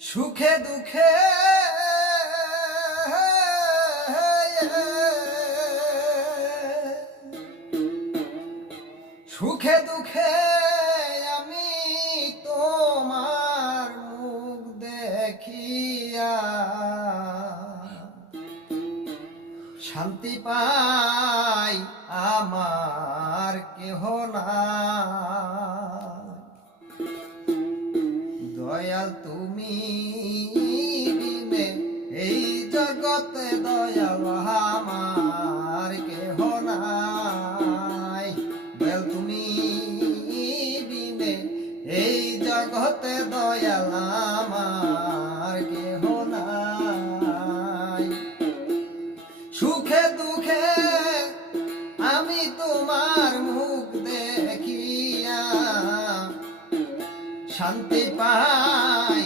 সুখে দুঃখে সুখে দুঃখে আমি তোমার মুখ দেখিয়া শান্তি পাই আমার কেহ না। তুমি এই জগতে দয়াল আমার কেহ নাই। দয়াল তুমি বিনে, এই জগতে দয়াল আমার কেহ নাই। সুখে দুঃখে আমি তোমার মুখ দেখিয়া শান্তি পাই।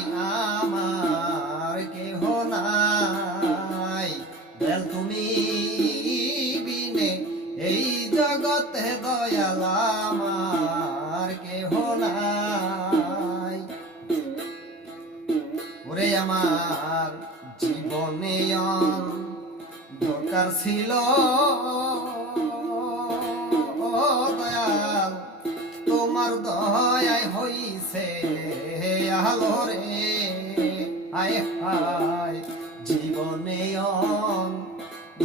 আমার জীবনে দরকার ছিল। তোমার দয়ায় হইছে আলো আয় হায় জীবনে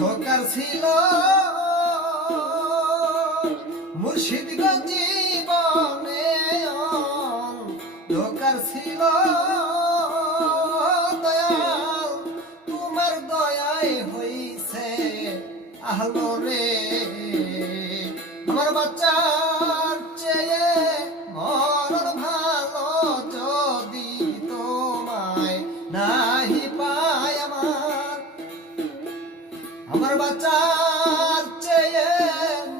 দরকার ছিল। মুর্শিদগঞ্জ জীবনে আহলো রে। আমার বাচ্চার চেয়ে মরণ ভালো যদি তোমায় নাহি পায় আমার। আমার বাচ্চার চেয়ে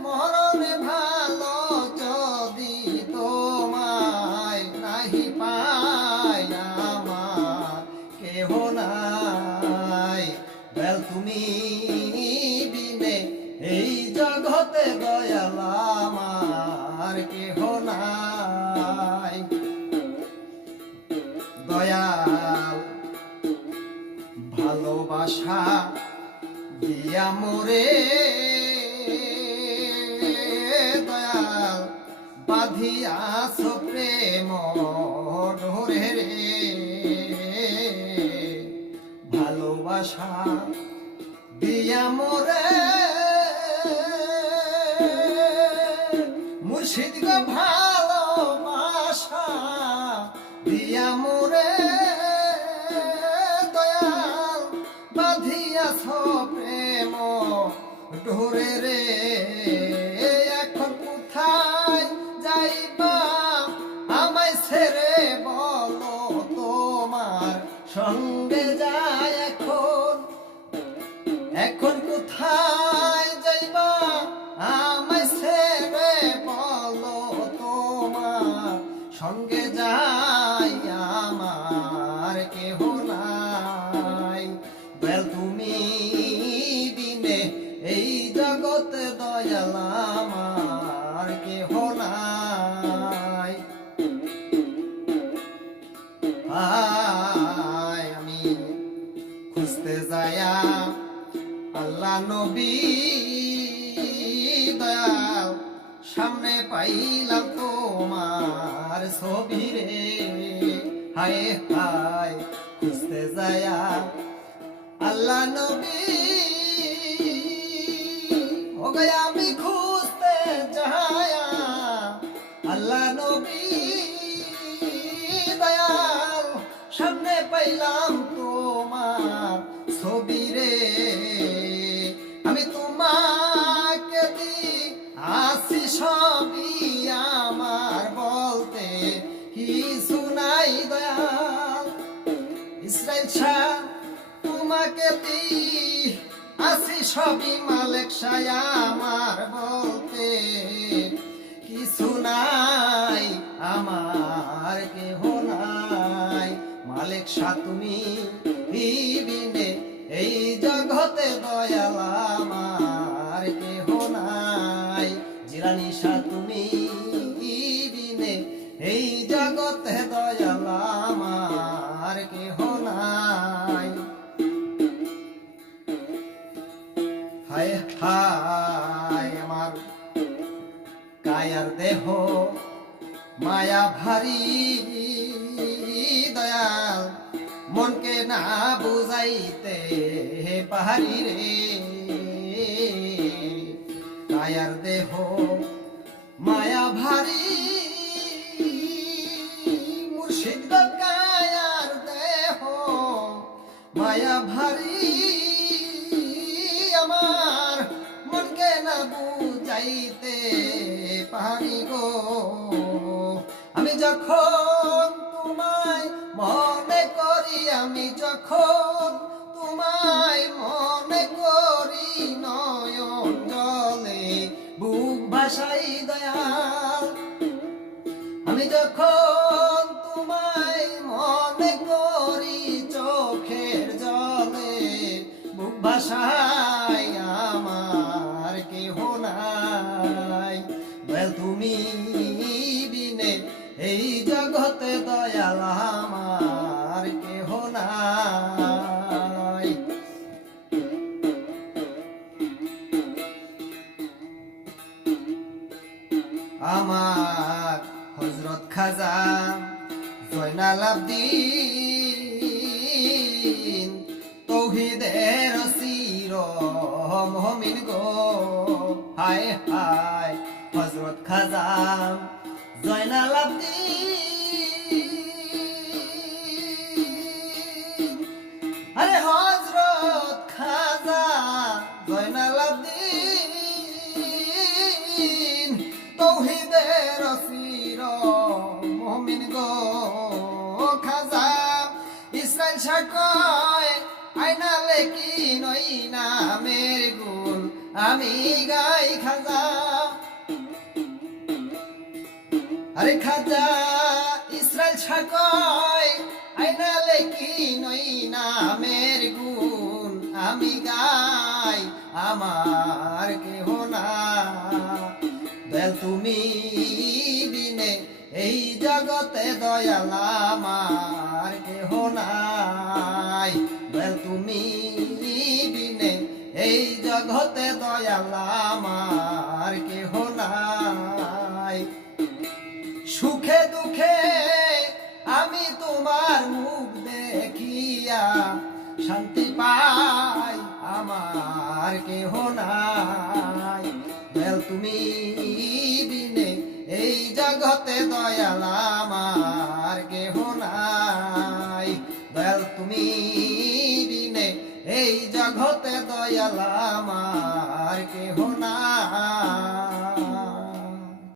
মরণ ভালো যদি তোমায় নাহি পায় আমার। কেহ নাই। বেল তুমি জগতে দয়াল আমার কেহ নাই। দয়াল, ভালোবাসা দিয়া মোরে। দয়াল বাঁধিয়াছ প্রেম ধরে রে। ভালোবাসা দিয়া মোরে। মুর্শিদ গো ভালোবাসা দিয়া মোরে দয়াল, বাঁধিয়াছ প্রেম ডোরে রে। এখন কোথায় যাইবা? আমায় ছেড়ে বলো তোমার সঙ্গে যায় এখন। এখন কোথায় সঙ্গে যাই, আমার কেহ নাই। বেল তুমি দিনে এই জগতে দয়াল, আমার কেহ নাই। আমি খুঁজতে যায়া আল্লাহ নবী দয়াল সামনে পাইলাম তোমার ছবি রে। হায় হায়, খুঁজতে যায়া আল্লাহ নবী। ও গয়া আমি খুঁজতে যায়া আল্লাহ নবী। দয়াল, সামনে পাইলাম সবই আমার বলতে কিছু নাই দয়াল। ইসরায়েল শাহ তোমাকে দি আসি সবই মালিক শাহ আমার বলতে। কিছু নাই, আমার কেহ নাই। মালিক শাহ তুমি বিবিনে এই জগতে দয়াল আমার হায় আমার। কায়ার দেহ মায়া ভারী, দয়াল। মনকে না বুঝাইতে পাহাড়ি রে। কায়ার দেহ মায়া ভারী মুর্শিদ কায়ার দেহ মায়া ভারী। না বুঝাইতে পারি গো। আমি যখন তোমায় মনে করি, আমি যখন তোমায় মনে করি, নয়ন জলে বুক ভাসাই দয়াল। আমি যখন তোমায় মনে করি, চোখের জলে বুক কেহ নাই। বেল তুমি বিনে এই জগতে দয়াল আমার কেহ নাই। আমার হজরত খাজা জয়নাল আব্দিন, তৌহিদের সির মহমিন গো। হায় হায় হজরত খাজা জয়নাল আরে হজরত খাজা জয়নাল তৌহিদের সির মমিন গো খাজা। ইসরাইল শাকয় আইনালে কি নই নামের গুণ আমি গাই খাজা। আরে খাজা ইসরায়েল ছাকয় আইনালে কি নই নামের গুণ? আমি গাই, আমার কেহ না। বেল তুমি বিনে, এই জগতে দয়াল আমার কেহ নাই। বেল তুমি বিনে এই জগতে দয়াল আমার কেহ নাই। সুখে দুঃখে আমি তোমার মুখ দেখিয়া শান্তি পাই, আমার কেহ নাই। বেল তুমি বিনে এই জগতে দয়াল আমার কেহ নাই। বেল তুমি এই দয়াল আমার কেহ নাই।